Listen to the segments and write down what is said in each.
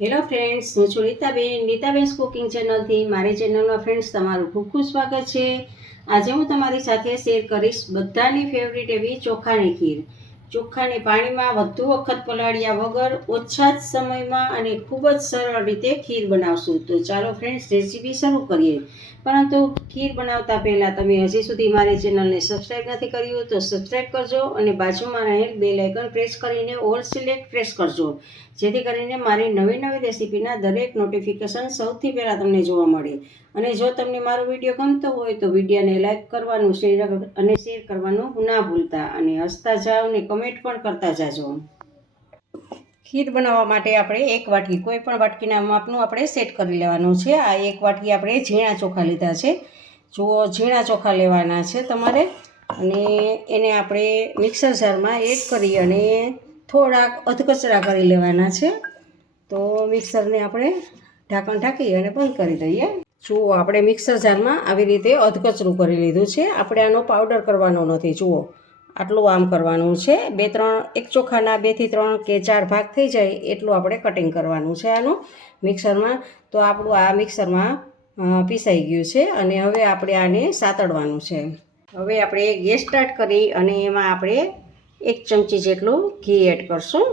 Hello friends હું છું Nitaben નીતાબેન્સ cooking ચેનલથી મારી ચેનલમાં ફ્રેન્ડ્સ તમારું ખૂબ ખૂબ સ્વાગત છે. આજે હું તમારી સાથે શેર કરીશ બધાની ફેવરિટ એવી ચોખાની ખીર. ચોખાને પાણીમાં વધુ વખત પલાળ્યા વગર ઓછા જ સમયમાં અને ખૂબ જ સરળ રીતે ખીર બનાવશું. તો ચાલો ફ્રેન્ડ્સ રેસીપી શરૂ કરીએ. પરંતુ ખીર બનાવતા પહેલાં તમે હજી સુધી મારી ચેનલને સબસ્ક્રાઈબ નથી કર્યું તો સબસ્ક્રાઈબ કરજો અને બાજુમાં રહેલ બે લાઇકન પ્રેસ કરીને ઓલ સિલેક્ટ પ્રેસ કરજો. જેથી કરીને મારી નવી નવી રેસીપીના દરેક નોટિફિકેશન સૌથી પહેલાં તમને જોવા મળે. અને જો તમને મારો વીડિયો ગમતો હોય તો વિડીયોને લાઇક કરવાનું શેર અને શેર કરવાનું ના ભૂલતા. અને હસતા જાઓ અને કમેન્ટ પણ કરતા જાજો. ખીર બનાવવા માટે આપણે એક વાટકી, કોઈ પણ વાટકીના માપનું આપણે સેટ કરી લેવાનું છે. આ એક વાટકી આપણે ઝીણા ચોખા લીધા છે. જુઓ, ઝીણા ચોખા લેવાના છે તમારે. અને એને આપણે મિક્સર જારમાં એડ કરી અને થોડાક અધકચરા કરી લેવાના છે. તો મિક્સરને આપણે ઢાંકણ ઢાંકી અને બંધ કરી દઈએ. જુઓ, આપણે મિક્સર જારમાં આવી રીતે અધકચરું કરી લીધું છે. આપણે આનો પાવડર કરવાનો નથી. જુઓ આટલું આમ કરવાનું છે. બે, ત્રણ, એક ચોખાના બેથી ત્રણ કે ચાર ભાગ થઈ જાય એટલું આપણે કટિંગ કરવાનું છે આનું મિક્સરમાં તો આપણું આ મિક્સરમાં પીસાઈ ગયું છે અને હવે આપણે આને સાતડવાનું છે. હવે આપણે ગેસ સ્ટાર્ટ કરી અને એમાં આપણે એક ચમચી જેટલું ઘી એડ કરશું.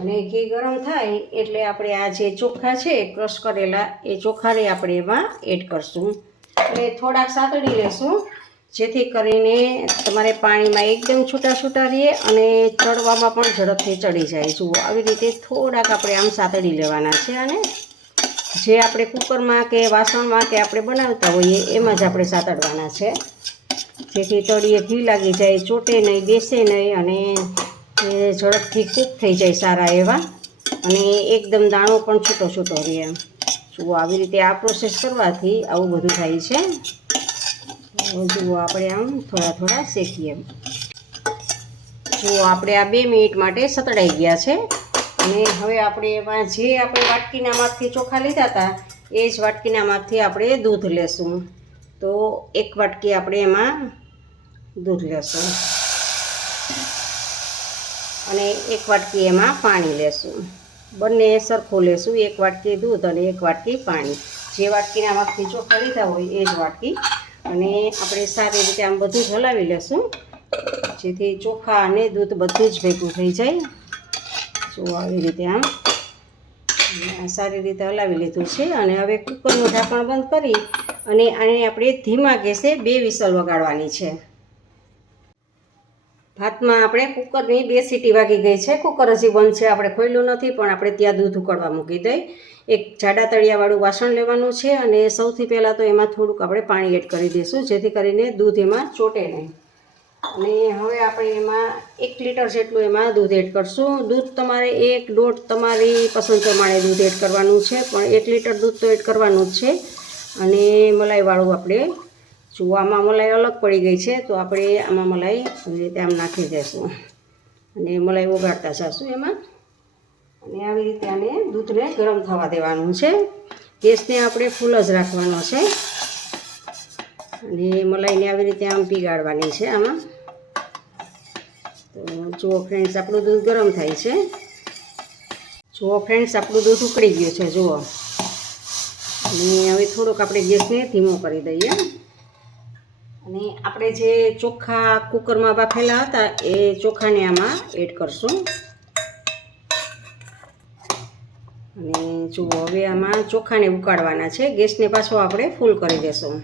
અને ઘી ગરમ થાય એટલે આપણે આ જે ચોખા છે ક્રશ કરેલા, એ ચોખાને આપણે એમાં એડ કરશું. એટલે થોડાક સાતડી લેશું. જેથી કરીને તમારે પાણીમાં એકદમ છૂટા છૂટા રહીએ અને ચડવામાં પણ ઝડપથી ચડી જાય. જુઓ, આવી રીતે થોડાક આપણે આમ સાતડી લેવાના છે અને જે આપણે કુકરમાં કે વાસણમાં કે આપણે બનાવતા હોઈએ એમાં જ આપણે સાતડવાના છે. જેથી તળીએ ઘી લાગી જાય, ચોટે નહીં, બેસે નહીં અને એ ઝડપથી કૂક થઈ જાય સારા એવા. અને એકદમ દાણો પણ છૂટો છૂટો રહે. જુઓ, આવી રીતે આ પ્રોસેસ કરવાથી આવું બધું થાય છે. જુઓ આપણે આમ થોડા થોડા શેકીએ. જુઓ આપણે આ બે મિનિટ માટે સતડાઈ ગયા છે. અને હવે આપણે એમાં જે આપણે વાટકીના માપથી ચોખા લીધા હતા, એ જ વાટકીના માપથી આપણે દૂધ લેશું. તો એક વાટકી આપણે એમાં દૂધ લેશું. અને એક વાટકી એમાં પાણી લેશું. બંને સરખું લેશું, એક વાટકી દૂધ અને એક વાટકી પાણી. જે વાટકીના માપથી ચોખા લીધા હોય, એ જ વાટકી અને આપણે સારી રીતે આમ બધું જ હલાવી લેશું. જેથી ચોખા અને દૂધ બધું જ ભેગું થઈ જાય. જો આવી રીતે આમ. સારી રીતે હલાવી લીધું છે. અને હવે કુકરનું ઢાંકણ બંધ કરી અને આને આપણે ધીમા ગેસે બે વિસલ વગાડવાની છે. ભાતમાં આપણે કુકરની બે સીટી વાગી ગઈ છે. કુકર હજી બંધ છે. આપણે ખોલ્યું નથી, પણ આપણે ત્યાં દૂધ ઉકળવા મૂકી દઈ. એક જાડા તળિયાવાળું વાસણ લેવાનું છે અને સૌથી પહેલાં તો એમાં થોડુંક આપણે પાણી એડ કરી દઈશું, જેથી કરીને દૂધ એમાં ચોટે નહીં. અને હવે આપણે એમાં એક લીટર જેટલું એમાં દૂધ એડ કરશું. દૂધ તમારે એક દોઢ તમારી પસંદ પ્રમાણે દૂધ એડ કરવાનું છે, પણ એક લીટર દૂધ તો એડ કરવાનું જ છે. અને મલાઈવાળું આપણે જો આમાં મલાઈ અલગ પડી ગઈ છે, તો આપણે આમાં મલાઈ રીતે આમ નાખી દઈશું અને મલાઈ ઓગાળતા જશું એમાં. અને આવી રીતે આને દૂધને ગરમ થવા દેવાનું છે. ગેસને આપણે ફૂલ જ રાખવાનો છે. અને મલાઈને આવી રીતે આમ પીગાળવાની છે આમાં. તો જુઓ ફ્રેન્ડ્સ આપણું દૂધ ગરમ થાય છે. જુઓ ફ્રેન્ડ્સ આપણું દૂધ ઉકળી ગયું છે, જુઓ. અને હવે થોડુંક આપણે ગેસને ધીમો કરી દઈએ. અને આપણે જે ચોખા કુકરમાં બાફેલા હતા, એ ચોખાને આમાં એડ કરશું. અને જુઓ, હવે આમાં ચોખાને ઉકાળવાના છે. ગેસને પાછો આપણે ફૂલ કરી દેશું.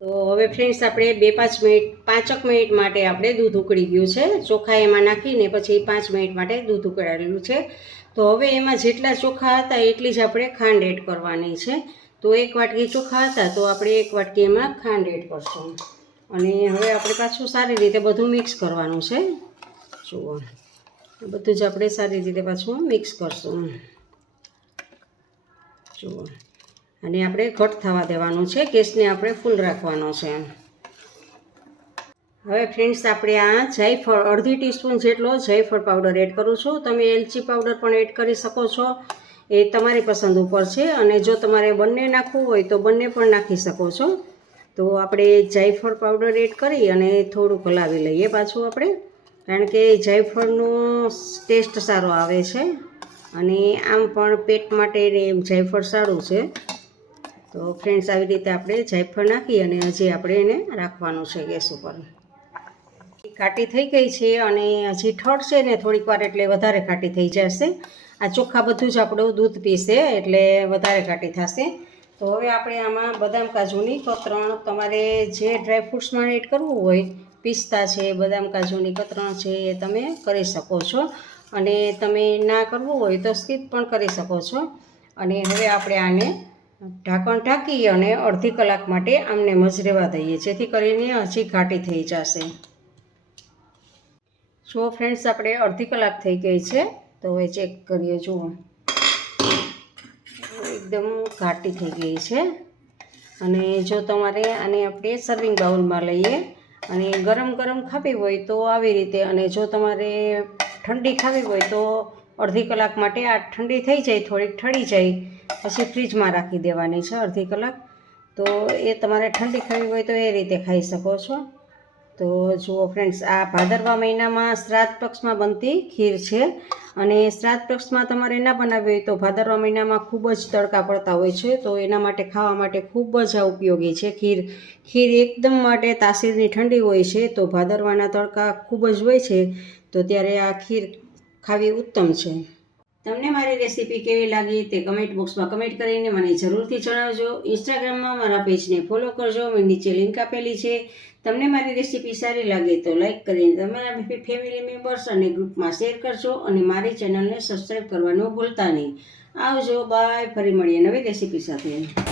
તો હવે ફ્રેન્ડ્સ આપણે બે પાંચ મિનિટ, પાંચક મિનિટ માટે આપણે દૂધ ઉકળી ગયું છે. ચોખા એમાં નાખીને પછી પાંચ મિનિટ માટે દૂધ ઉકળાયેલું છે. તો હવે એમાં જેટલા ચોખા હતા એટલી જ આપણે ખાંડ એડ કરવાની છે. તો એક વાટકી ચોખા હતા, તો આપણે એક વાટકી એમાં ખાંડ એડ કરશું. અને હવે આપણે પાછું સારી રીતે બધું મિક્સ કરવાનું છે. જુઓ. બધું જ આપણે સારી રીતે પાછું મિક્સ કરશું. જુઓ. અને આપણે ઘટ થવા દેવાનું છે, ગેસને આપણે ફૂલ રાખવાનો છે. હવે ફ્રેન્ડ્સ, આપણે આ જાયફળ, અડધી ટીસ્પૂન જેટલો જાયફળ પાવડર એડ કરું છું. તમે એલચી પાવડર પણ એડ કરી શકો છો. એ તમારી પસંદ ઉપર છે અને જો તમારે બંને નાખવું હોય તો બંને પણ નાખી શકો છો. તો આપણે જાયફળ પાવડર એડ કરી અને થોડુંક હલાવી લઈએ પાછું આપણે. કારણ કે જાયફળનો ટેસ્ટ સારો આવે છે અને આમ પણ પેટ માટે જાયફળ સારું છે. તો ફ્રેન્ડ્સ, આવી રીતે આપણે જાયફળ નાખી અને હજી આપણે એને રાખવાનું છે ગેસ ઉપર. ખાટી થઈ ગઈ છે અને હજી ઠરશે ને થોડીક વાર એટલે વધારે ખાટી થઈ જશે. આ ચોખ્ખા બધું જ આપણું દૂધ પીશે એટલે વધારે ખાટી થશે. તો હવે આપણે આમાં બદામ કાજુની કતરણ તમારે જે ડ્રાયફ્રૂટ્સમાં એડ કરવું હોય પિસ્તા છે, બદામ, કાજુની કતરણ છે એ તમે કરી શકો છો. અને તમે ના કરવું હોય તો સ્કીપ પણ કરી શકો છો. અને હવે આપણે આને ઢાંકણ ઢાંકી અને અડધી કલાક માટે આમને મજ રહેવા દઈએ, જેથી કરીને હજી ઘાટી થઈ જશે. જો ફ્રેન્ડ્સ, આપણે અડધી કલાક થઈ ગઈ છે, તો હવે ચેક કરીએ, જુઓ. એકદમ ઘાટી થઈ ગઈ છે. અને જો તમારે આને આપણે સર્વિંગ બાઉલમાં લઈએ અને ગરમ ગરમ ખાવી હોય તો આવી રીતે અને જો તમારે ઠંડી ખાવી હોય તો અડધી કલાક માટે આ ઠંડી થઈ જાય, થોડીક ઠળી જાય, પછી ફ્રીજમાં રાખી દેવાની છે અડધી કલાક. તો એ તમારે ઠંડી ખાવી હોય તો એ રીતે ખાઈ શકો છો. તો જુઓ ફ્રેન્ડ્સ આ ભાદરવા મહિનામાં શ્રાદ્ધ પક્ષમાં બનતી ખીર છે અને શ્રાદ્ધ પક્ષમાં તમારે ના બનાવવી હોય તો ભાદરવા મહિનામાં ખૂબ જ તડકા પડતા હોય છે, તો એના માટે ખાવા માટે ખૂબ જ આ ઉપયોગી છે ખીર. ખીર એકદમ માટે તાસીરની ઠંડી હોય છે, તો ભાદરવાના તડકા ખૂબ જ હોય છે, તો ત્યારે આ ખીર ખાવી ઉત્તમ છે. તમને મારી રેસીપી કેવી લાગી તે કમેન્ટ બોક્સમાં કમેન્ટ કરીને મને જરૂરથી જણાવજો. ઇન્સ્ટાગ્રામમાં મારા પેજને ફોલો કરજો. મેં નીચે લિંક આપેલી છે. તમને મારી રેસીપી સારી લાગે તો લાઇક કરીને તમારા ફેમિલી મેમ્બર્સ અને ગ્રુપમાં શેર કરજો અને મારી ચેનલને સબસ્ક્રાઈબ કરવાનું ભૂલતા નહીં. આવજો બાય ફરી મળીએ નવી રેસીપી સાથે.